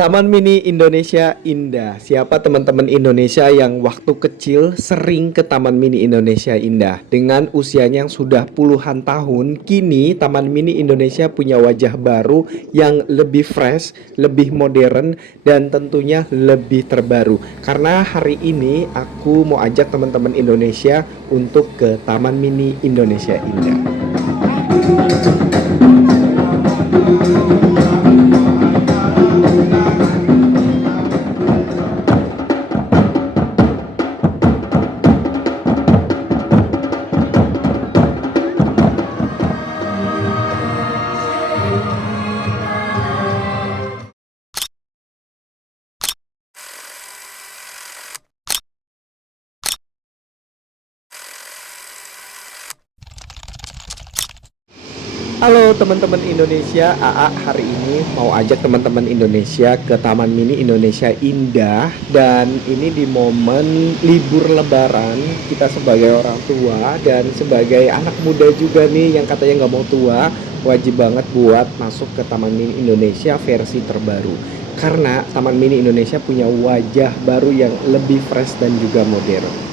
Taman Mini Indonesia Indah. Siapa teman-teman Indonesia yang waktu kecil sering ke Taman Mini Indonesia Indah? Dengan usianya yang sudah puluhan tahun, kini Taman Mini Indonesia punya wajah baru yang lebih fresh, lebih modern, dan tentunya lebih terbaru. Karena hari ini aku mau ajak teman-teman Indonesia untuk ke Taman Mini Indonesia Indah. Halo teman-teman Indonesia, AA hari ini mau ajak teman-teman Indonesia ke Taman Mini Indonesia Indah. Dan ini di momen libur lebaran, kita sebagai orang tua dan sebagai anak muda juga nih yang katanya nggak mau tua, wajib banget buat masuk ke Taman Mini Indonesia versi terbaru. Karena Taman Mini Indonesia punya wajah baru yang lebih fresh dan juga modern.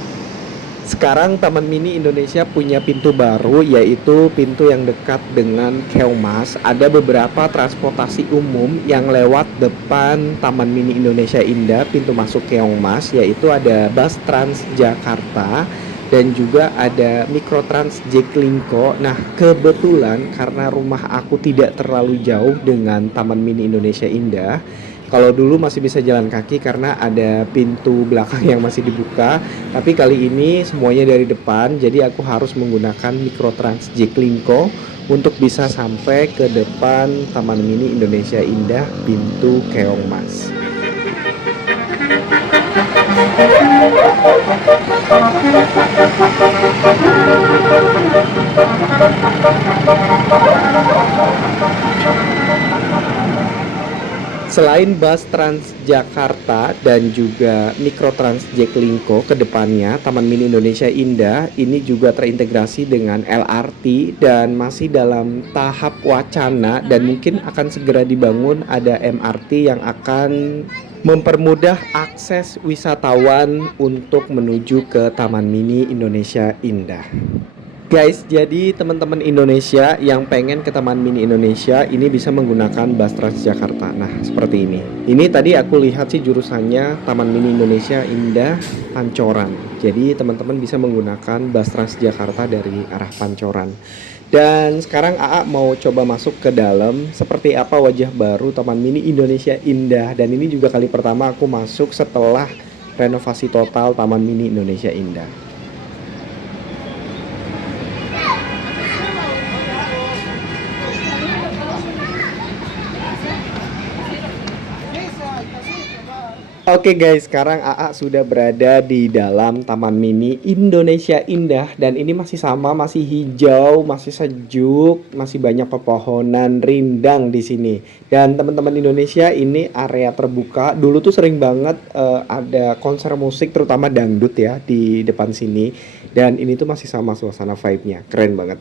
Sekarang Taman Mini Indonesia punya pintu baru, yaitu pintu yang dekat dengan Keongmas. Ada beberapa transportasi umum yang lewat depan Taman Mini Indonesia Indah, pintu masuk Keongmas, yaitu ada Bus Trans Jakarta dan juga ada Mikrotrans Jaklingko. Nah, kebetulan karena rumah aku tidak terlalu jauh dengan Taman Mini Indonesia Indah, kalau dulu masih bisa jalan kaki karena ada pintu belakang yang masih dibuka, tapi kali ini semuanya dari depan, jadi aku harus menggunakan Mikrotrans Jaklingko untuk bisa sampai ke depan Taman Mini Indonesia Indah pintu Keongmas. Selain bus Transjakarta dan juga Mikrotrans Jaklingko ke depannya, Taman Mini Indonesia Indah ini juga terintegrasi dengan LRT dan masih dalam tahap wacana dan mungkin akan segera dibangun ada MRT yang akan mempermudah akses wisatawan untuk menuju ke Taman Mini Indonesia Indah. Guys, jadi teman-teman Indonesia yang pengen ke Taman Mini Indonesia ini bisa menggunakan bus Transjakarta. Nah, seperti ini. Ini tadi aku lihat sih jurusannya Taman Mini Indonesia Indah Pancoran. Jadi teman-teman bisa menggunakan bus Transjakarta dari arah Pancoran. Dan sekarang AA mau coba masuk ke dalam seperti apa wajah baru Taman Mini Indonesia Indah. Dan ini juga kali pertama aku masuk setelah renovasi total Taman Mini Indonesia Indah. Oke guys, sekarang AA sudah berada di dalam Taman Mini Indonesia Indah. Dan ini masih sama, masih hijau, masih sejuk, masih banyak pepohonan rindang di sini. Dan teman-teman Indonesia, ini area terbuka. Dulu tuh sering banget ada konser musik, terutama dangdut ya, di depan sini. Dan ini tuh masih sama suasana vibe-nya, keren banget.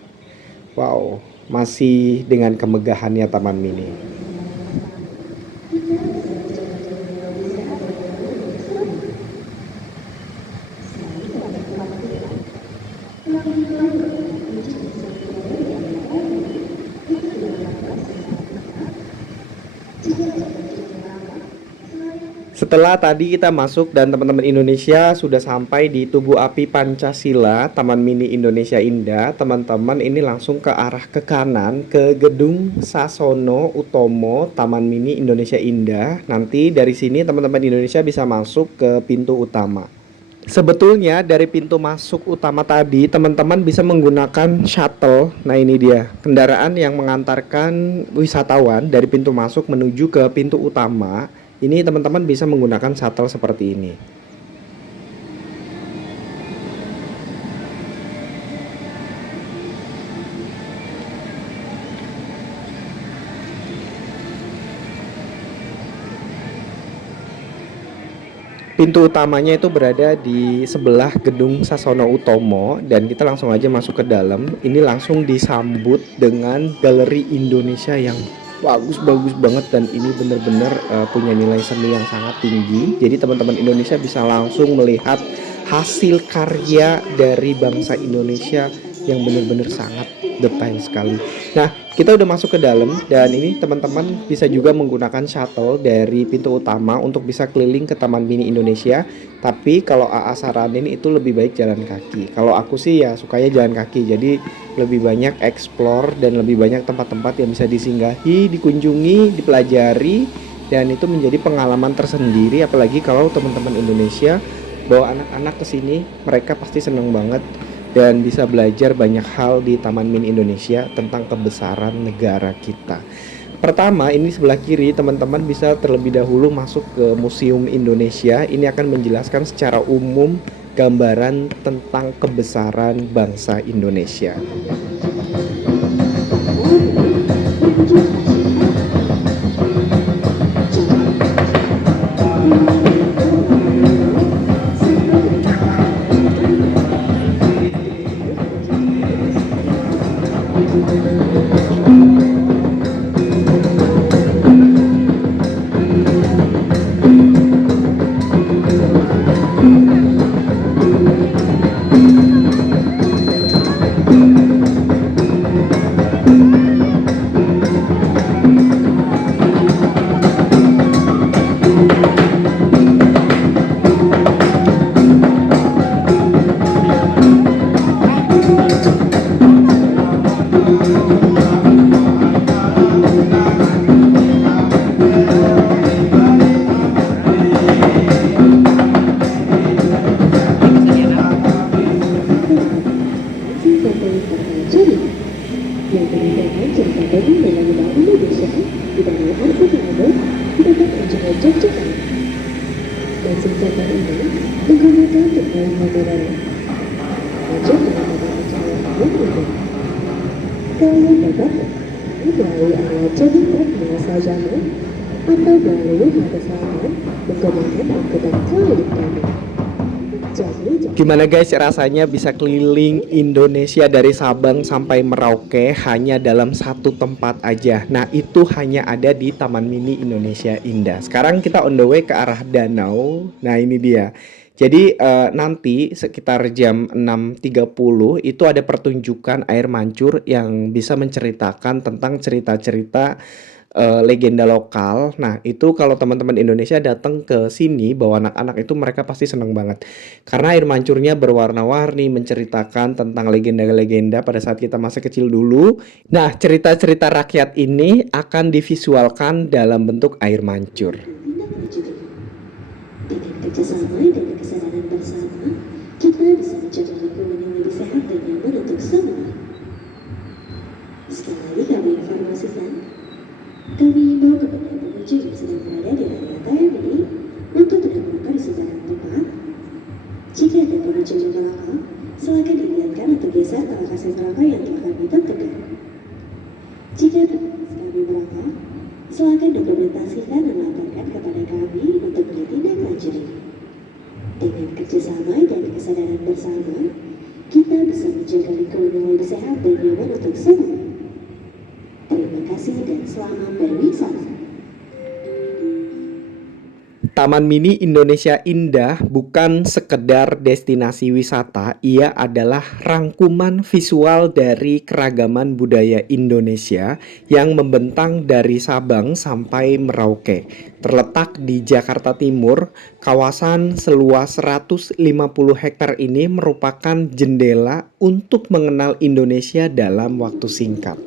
Wow, masih dengan kemegahannya Taman Mini. Setelah tadi kita masuk dan teman-teman Indonesia sudah sampai di Tugu Api Pancasila, Taman Mini Indonesia Indah, teman-teman ini langsung ke arah ke kanan ke Gedung Sasono Utomo Taman Mini Indonesia Indah. Nanti dari sini teman-teman Indonesia bisa masuk ke pintu utama. Sebetulnya dari pintu masuk utama tadi teman-teman bisa menggunakan shuttle. Nah, ini dia kendaraan yang mengantarkan wisatawan dari pintu masuk menuju ke pintu utama. Ini teman-teman bisa menggunakan shuttle seperti ini. Pintu utamanya itu berada di sebelah Gedung Sasono Utomo dan kita langsung aja masuk ke dalam. Ini langsung disambut dengan galeri Indonesia yang bagus banget, dan ini bener-bener punya nilai seni yang sangat tinggi. Jadi teman-teman Indonesia bisa langsung melihat hasil karya dari bangsa Indonesia yang benar-benar sangat detail sekali. Nah, kita udah masuk ke dalam, dan ini teman-teman bisa juga menggunakan shuttle dari pintu utama untuk bisa keliling ke Taman Mini Indonesia. Tapi kalau AA saranin itu lebih baik jalan kaki. Kalau aku sih ya sukanya jalan kaki. Jadi lebih banyak explore dan lebih banyak tempat-tempat yang bisa disinggahi, dikunjungi, dipelajari, dan itu menjadi pengalaman tersendiri. Apalagi kalau teman-teman Indonesia bawa anak-anak ke sini, mereka pasti seneng banget dan bisa belajar banyak hal di Taman Mini Indonesia tentang kebesaran negara kita. Pertama, ini sebelah kiri, teman-teman bisa terlebih dahulu masuk ke Museum Indonesia. Ini akan menjelaskan secara umum gambaran tentang kebesaran bangsa Indonesia. Kalian dapat melalui area cerita bahasa jamu atau melalui harga selatan menggunakan angkutan kredit kami. Gimana guys rasanya bisa keliling Indonesia dari Sabang sampai Merauke hanya dalam satu tempat aja. Nah itu hanya ada di Taman Mini Indonesia Indah. Sekarang kita on the way ke arah danau. Nah ini dia. Jadi nanti sekitar jam 6.30 itu ada pertunjukan air mancur yang bisa menceritakan tentang cerita-cerita legenda lokal. Nah, itu kalau teman-teman Indonesia datang ke sini bawa anak-anak itu mereka pasti seneng banget. Karena air mancurnya berwarna-warni menceritakan tentang legenda-legenda pada saat kita masih kecil dulu. Nah, cerita-cerita rakyat ini akan divisualkan dalam bentuk air mancur. Dengan kerjasama dan kesadaran bersama, kita bisa menjaga lingkungan yang lebih sehat dan nyaman untuk semua. Sekali lagi kami informasikan, kami himbau kepada pengunjung yang sedang berada di area Taman Mini untuk tidak merokok di sembarang tempat. Jika ada pengunjung yang merokok, silakan diingatkan untuk geser ke lokasi merokok yang telah kami tentukan. Jika kami merokok, silakan dokumentasikan dan laporkan kepada kami untuk ditindaklanjuti. Dengan kerjasama dan kesadaran bersama, kita bisa menjaga lingkungan yang lebih sehat dan nyaman untuk semua. Terima kasih dan selamat berwisata. Taman Mini Indonesia Indah bukan sekedar destinasi wisata, ia adalah rangkuman visual dari keragaman budaya Indonesia yang membentang dari Sabang sampai Merauke. Terletak di Jakarta Timur, kawasan seluas 150 hektar ini merupakan jendela untuk mengenal Indonesia dalam waktu singkat.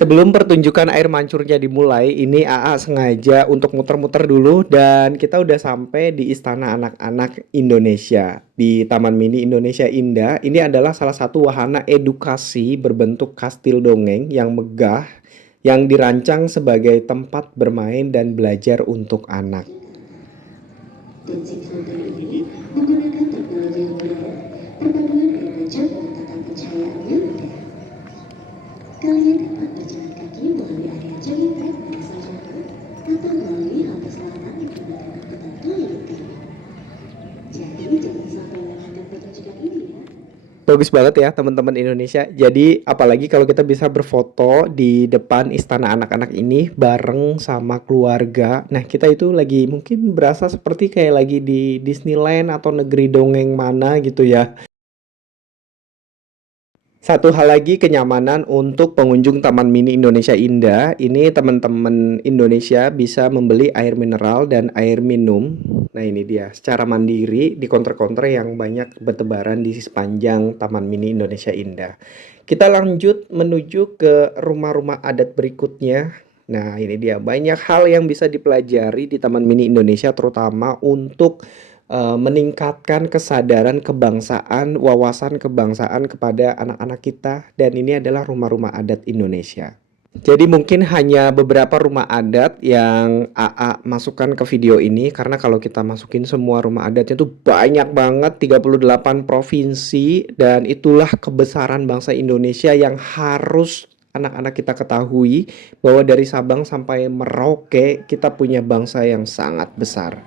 Sebelum pertunjukan air mancurnya dimulai, ini AA sengaja untuk muter-muter dulu, dan kita udah sampai di Istana Anak-anak Indonesia di Taman Mini Indonesia Indah. Ini adalah salah satu wahana edukasi berbentuk kastil dongeng yang megah yang dirancang sebagai tempat bermain dan belajar untuk anak. Dancing Fountain ini menggunakan teknologi yang modern, perpaduan air mancur dengan tata pencahayaannya mudah. Kalian dapat berjalan kaki melalui area jogging track pada salju atau melalui halte selatan menggunakan angkutan tol yang lengkap. Jadi jangan sampai lewatkan pertunjukan ini ya. Bagus banget ya teman-teman Indonesia. Jadi apalagi kalau kita bisa berfoto di depan istana anak-anak ini bareng sama keluarga. Nah, kita itu lagi mungkin berasa seperti kayak lagi di Disneyland atau negeri dongeng mana gitu ya. Satu hal lagi, kenyamanan untuk pengunjung Taman Mini Indonesia Indah. Ini teman-teman Indonesia bisa membeli air mineral dan air minum. Nah, ini dia secara mandiri di konter-konter yang banyak bertebaran di sepanjang Taman Mini Indonesia Indah. Kita lanjut menuju ke rumah-rumah adat berikutnya. Nah, ini dia banyak hal yang bisa dipelajari di Taman Mini Indonesia, terutama untuk meningkatkan kesadaran kebangsaan, wawasan kebangsaan kepada anak-anak kita, dan ini adalah rumah-rumah adat Indonesia. Jadi mungkin hanya beberapa rumah adat yang AA masukkan ke video ini, karena kalau kita masukin semua rumah adatnya itu banyak banget, 38 provinsi, dan itulah kebesaran bangsa Indonesia yang harus anak-anak kita ketahui, bahwa dari Sabang sampai Merauke kita punya bangsa yang sangat besar.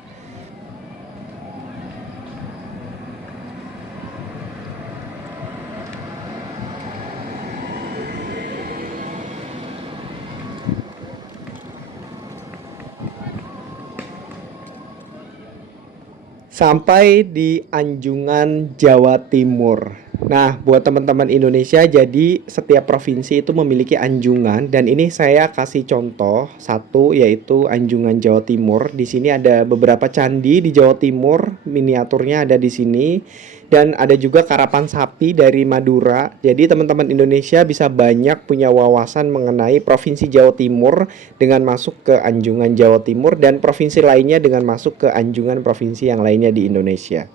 Sampai di Anjungan, Jawa Timur. Nah, buat teman-teman Indonesia, jadi setiap provinsi itu memiliki anjungan, dan ini saya kasih contoh satu, yaitu Anjungan Jawa Timur. Di sini ada beberapa candi di Jawa Timur, miniaturnya ada di sini, dan ada juga karapan sapi dari Madura. Jadi teman-teman Indonesia bisa banyak punya wawasan mengenai provinsi Jawa Timur dengan masuk ke Anjungan Jawa Timur, dan provinsi lainnya dengan masuk ke anjungan provinsi yang lainnya di Indonesia.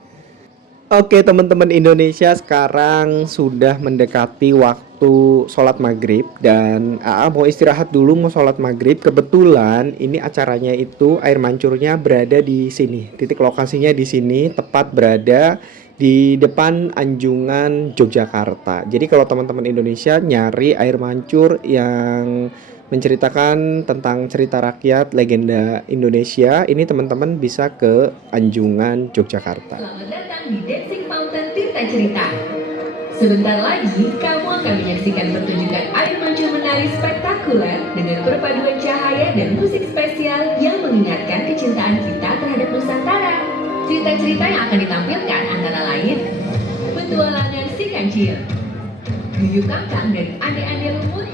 Oke teman-teman Indonesia, sekarang sudah mendekati waktu sholat maghrib, dan AA mau istirahat dulu, mau sholat maghrib. Kebetulan ini acaranya itu air mancurnya berada di sini, titik lokasinya di sini, tepat berada di depan Anjungan Yogyakarta. Jadi kalau teman-teman Indonesia nyari air mancur yang menceritakan tentang cerita rakyat legenda Indonesia, ini teman-teman bisa ke Anjungan Yogyakarta. Selamat datang di Dancing Fountain Tirta Cerita. Sebentar lagi kamu akan menyaksikan pertunjukan air mancur menari spektakuler dengan perpaduan cahaya dan musik spesial yang mengingatkan kecintaan kita terhadap Nusantara. Cerita-cerita yang akan ditampilkan antara lain petualangan si kancil, Duyung Kangkang dari Ande-Ande Lumut,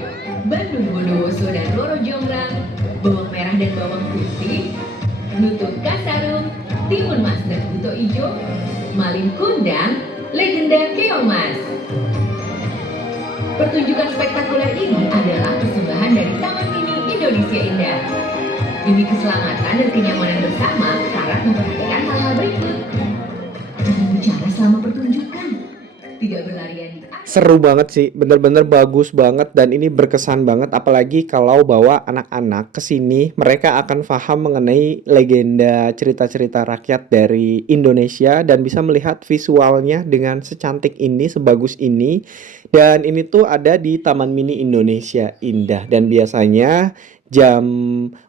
Bandung Bondowoso dan Roro Jonggrang, Bawang Merah dan Bawang Putih, Nutup Kasarung, Timun Mas dan Buto Ijo, Malin Kundang, Legenda Keomas. Pertunjukan spektakuler ini adalah persembahan dari Taman Mini Indonesia Indah. Demi keselamatan dan kenyamanan bersama, harap memperhatikan hal-hal berikut. Jangan bicara selama pertunjukan. Tidak berlarian di atas. Seru banget sih, bener-bener bagus banget, dan ini berkesan banget. Apalagi kalau bawa anak-anak ke sini, mereka akan paham mengenai legenda cerita-cerita rakyat dari Indonesia dan bisa melihat visualnya dengan secantik ini, sebagus ini. Dan ini tuh ada di Taman Mini Indonesia Indah, dan biasanya jam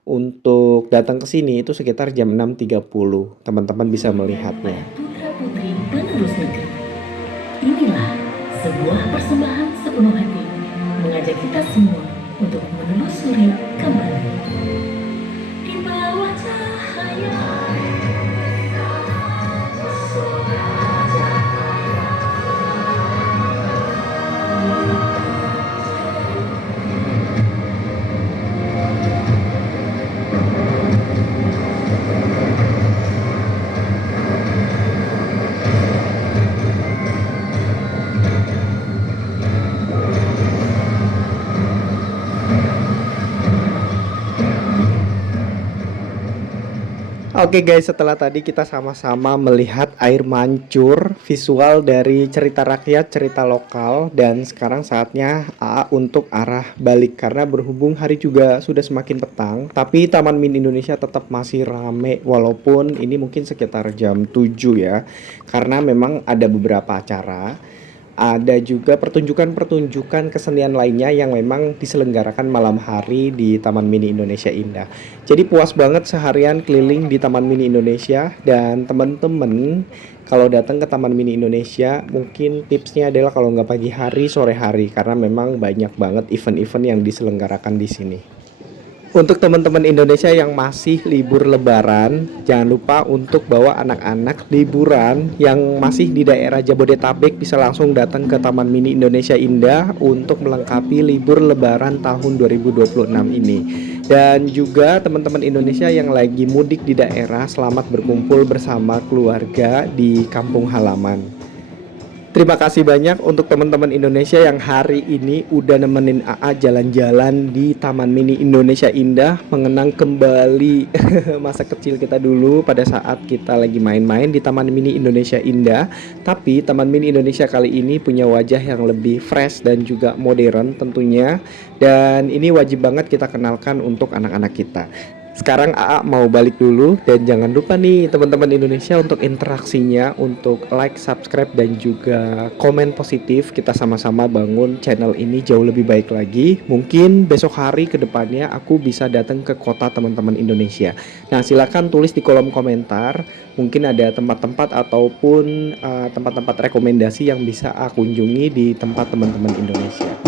untuk datang ke sini itu sekitar jam 6.30. Teman-teman bisa melihatnya. Putra-putri penerus negeri. Inilah sebuah persembahan sepenuh hati mengajak kita semua untuk menelusuri kembali di bawah cahaya. Oke guys, setelah tadi kita sama-sama melihat air mancur, visual dari cerita rakyat, cerita lokal, dan sekarang saatnya AA untuk arah balik karena berhubung hari juga sudah semakin petang, tapi Taman Mini Indonesia tetap masih rame walaupun ini mungkin sekitar jam 7 ya. Karena memang ada beberapa acara. Ada juga pertunjukan-pertunjukan kesenian lainnya yang memang diselenggarakan malam hari di Taman Mini Indonesia Indah. Jadi puas banget seharian keliling di Taman Mini Indonesia dan temen-temen kalau datang ke Taman Mini Indonesia mungkin tipsnya adalah kalau nggak pagi hari, sore hari karena memang banyak banget event-event yang diselenggarakan di sini. Untuk teman-teman Indonesia yang masih libur lebaran, jangan lupa untuk bawa anak-anak liburan yang masih di daerah Jabodetabek bisa langsung datang ke Taman Mini Indonesia Indah untuk melengkapi libur lebaran tahun 2026 ini. Dan juga teman-teman Indonesia yang lagi mudik di daerah, selamat berkumpul bersama keluarga di kampung halaman. Terima kasih banyak untuk teman-teman Indonesia yang hari ini udah nemenin AA jalan-jalan di Taman Mini Indonesia Indah, mengenang kembali masa kecil kita dulu pada saat kita lagi main-main di Taman Mini Indonesia Indah. Tapi Taman Mini Indonesia kali ini punya wajah yang lebih fresh dan juga modern tentunya. Dan ini wajib banget kita kenalkan untuk anak-anak kita. Sekarang AA mau balik dulu dan jangan lupa nih teman-teman Indonesia untuk interaksinya, untuk like, subscribe dan juga komen positif. Kita sama-sama bangun channel ini jauh lebih baik lagi. Mungkin besok hari ke depannya aku bisa datang ke kota teman-teman Indonesia. Nah, silakan tulis di kolom komentar. Mungkin ada tempat-tempat ataupun tempat-tempat rekomendasi yang bisa aku kunjungi di tempat teman-teman Indonesia.